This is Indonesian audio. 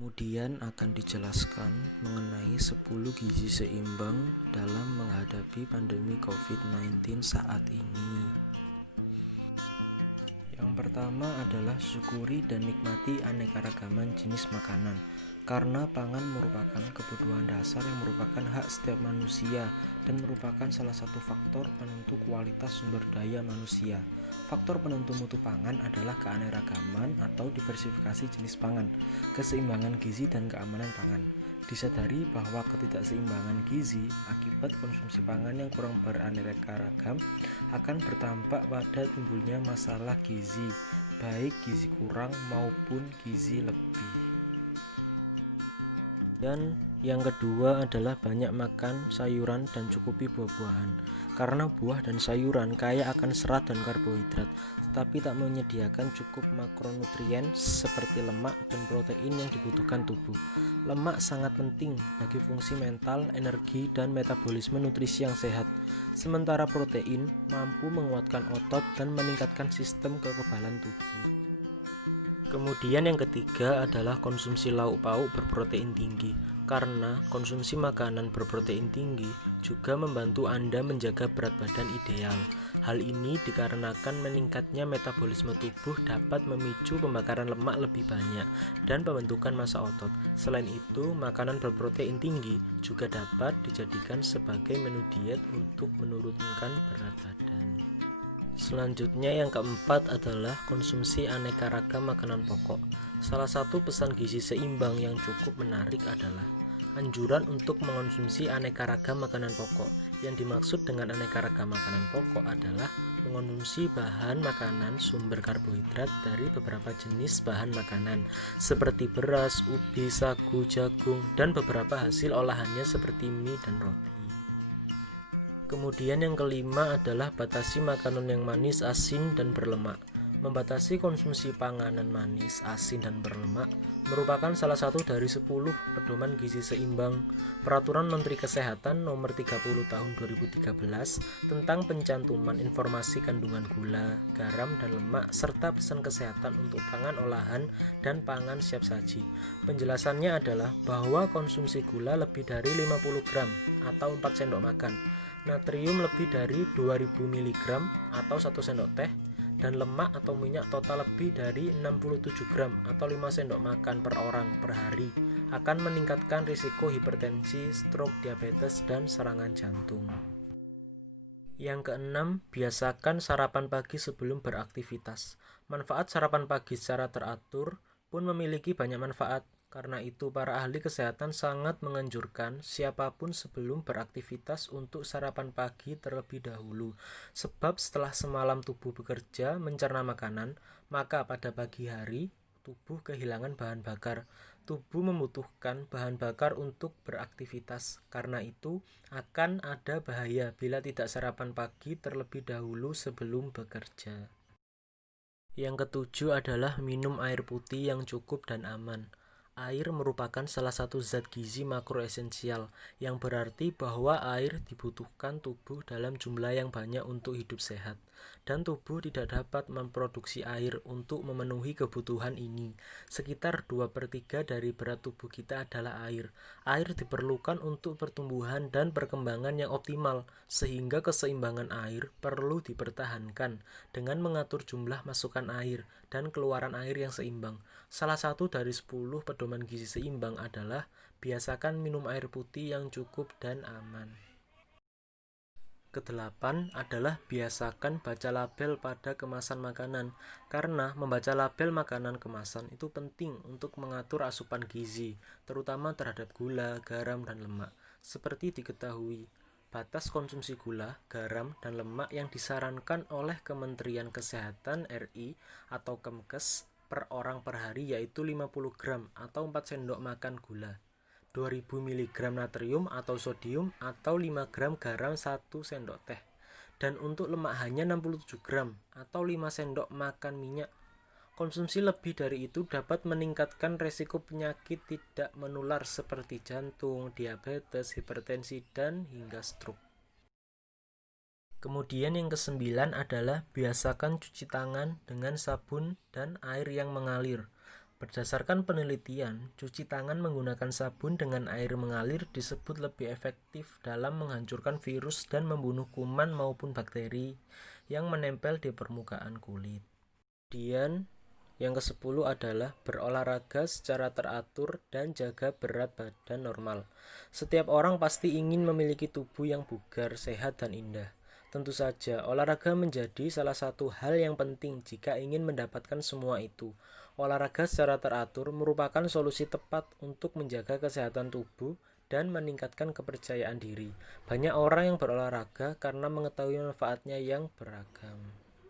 Kemudian akan dijelaskan mengenai 10 gizi seimbang dalam menghadapi pandemi COVID-19 saat ini. Yang pertama adalah syukuri dan nikmati aneka-ragaman jenis makanan, karena pangan merupakan kebutuhan dasar yang merupakan hak setiap manusia dan merupakan salah satu faktor penentu kualitas sumber daya manusia. Faktor penentu mutu pangan adalah keanekaragaman atau diversifikasi jenis pangan, keseimbangan gizi dan keamanan pangan. Disadari bahwa ketidakseimbangan gizi akibat konsumsi pangan yang kurang beraneka ragam akan berdampak pada timbulnya masalah gizi, baik gizi kurang maupun gizi lebih. Dan yang kedua adalah banyak makan sayuran dan cukupi buah-buahan, karena buah dan sayuran kaya akan serat dan karbohidrat, tetapi tak menyediakan cukup makronutrien seperti lemak dan protein yang dibutuhkan tubuh. Lemak sangat penting bagi fungsi mental, energi, dan metabolisme nutrisi yang sehat. Sementara protein mampu menguatkan otot dan meningkatkan sistem kekebalan tubuh. Kemudian yang ketiga adalah konsumsi lauk pauk berprotein tinggi, karena konsumsi makanan berprotein tinggi juga membantu Anda menjaga berat badan ideal. Hal ini dikarenakan meningkatnya metabolisme tubuh dapat memicu pembakaran lemak lebih banyak dan pembentukan massa otot. Selain itu, makanan berprotein tinggi juga dapat dijadikan sebagai menu diet untuk menurunkan berat badan. Selanjutnya yang keempat adalah konsumsi aneka ragam makanan pokok. Salah satu pesan gizi seimbang yang cukup menarik adalah anjuran untuk mengonsumsi aneka ragam makanan pokok. Yang dimaksud dengan aneka ragam makanan pokok adalah mengonsumsi bahan makanan sumber karbohidrat dari beberapa jenis bahan makanan seperti beras, ubi, sagu, jagung, dan beberapa hasil olahannya seperti mie dan roti. Kemudian yang kelima adalah batasi makanan yang manis, asin, dan berlemak. Membatasi konsumsi panganan manis, asin, dan berlemak merupakan salah satu dari 10 pedoman gizi seimbang Peraturan Menteri Kesehatan Nomor 30 Tahun 2013 tentang pencantuman informasi kandungan gula, garam, dan lemak serta pesan kesehatan untuk pangan olahan dan pangan siap saji. Penjelasannya adalah bahwa konsumsi gula lebih dari 50 gram atau 4 sendok makan, natrium lebih dari 2000 mg atau 1 sendok teh, dan lemak atau minyak total lebih dari 67 gram atau 5 sendok makan per orang per hari akan meningkatkan risiko hipertensi, stroke, diabetes, dan serangan jantung. Yang keenam, biasakan sarapan pagi sebelum beraktivitas. Manfaat sarapan pagi secara teratur pun memiliki banyak manfaat. Karena itu, para ahli kesehatan sangat menganjurkan siapapun sebelum beraktivitas untuk sarapan pagi terlebih dahulu. Sebab setelah semalam tubuh bekerja mencerna makanan, maka pada pagi hari tubuh kehilangan bahan bakar. Tubuh membutuhkan bahan bakar untuk beraktivitas. Karena itu, akan ada bahaya bila tidak sarapan pagi terlebih dahulu sebelum bekerja. Yang ketujuh adalah minum air putih yang cukup dan aman. Air merupakan salah satu zat gizi makroesensial, yang berarti bahwa air dibutuhkan tubuh dalam jumlah yang banyak untuk hidup sehat, dan tubuh tidak dapat memproduksi air untuk memenuhi kebutuhan ini. Sekitar 2/3 dari berat tubuh kita adalah air. Air diperlukan untuk pertumbuhan dan perkembangan yang optimal, sehingga keseimbangan air perlu dipertahankan dengan mengatur jumlah masukan air dan keluaran air yang seimbang. Salah satu dari 10 pedoman gizi seimbang adalah biasakan minum air putih yang cukup dan aman. Kedelapan adalah biasakan baca label pada kemasan makanan, karena membaca label makanan kemasan itu penting untuk mengatur asupan gizi, terutama terhadap gula, garam, dan lemak. Seperti diketahui, batas konsumsi gula, garam, dan lemak yang disarankan oleh Kementerian Kesehatan RI atau Kemkes per orang per hari yaitu 50 gram atau 4 sendok makan gula, 2000 mg natrium atau sodium atau 5 gram garam 1 sendok teh. Dan untuk lemak hanya 67 gram atau 5 sendok makan minyak. Konsumsi lebih dari itu dapat meningkatkan resiko penyakit tidak menular seperti jantung, diabetes, hipertensi, dan hingga stroke. Kemudian yang kesembilan adalah biasakan cuci tangan dengan sabun dan air yang mengalir. Berdasarkan penelitian, cuci tangan menggunakan sabun dengan air mengalir disebut lebih efektif dalam menghancurkan virus dan membunuh kuman maupun bakteri yang menempel di permukaan kulit. Kemudian, yang ke-10 adalah berolahraga secara teratur dan jaga berat badan normal. Setiap orang pasti ingin memiliki tubuh yang bugar, sehat, dan indah. Tentu saja, olahraga menjadi salah satu hal yang penting jika ingin mendapatkan semua itu. Olahraga secara teratur merupakan solusi tepat untuk menjaga kesehatan tubuh dan meningkatkan kepercayaan diri. Banyak orang yang berolahraga karena mengetahui manfaatnya yang beragam.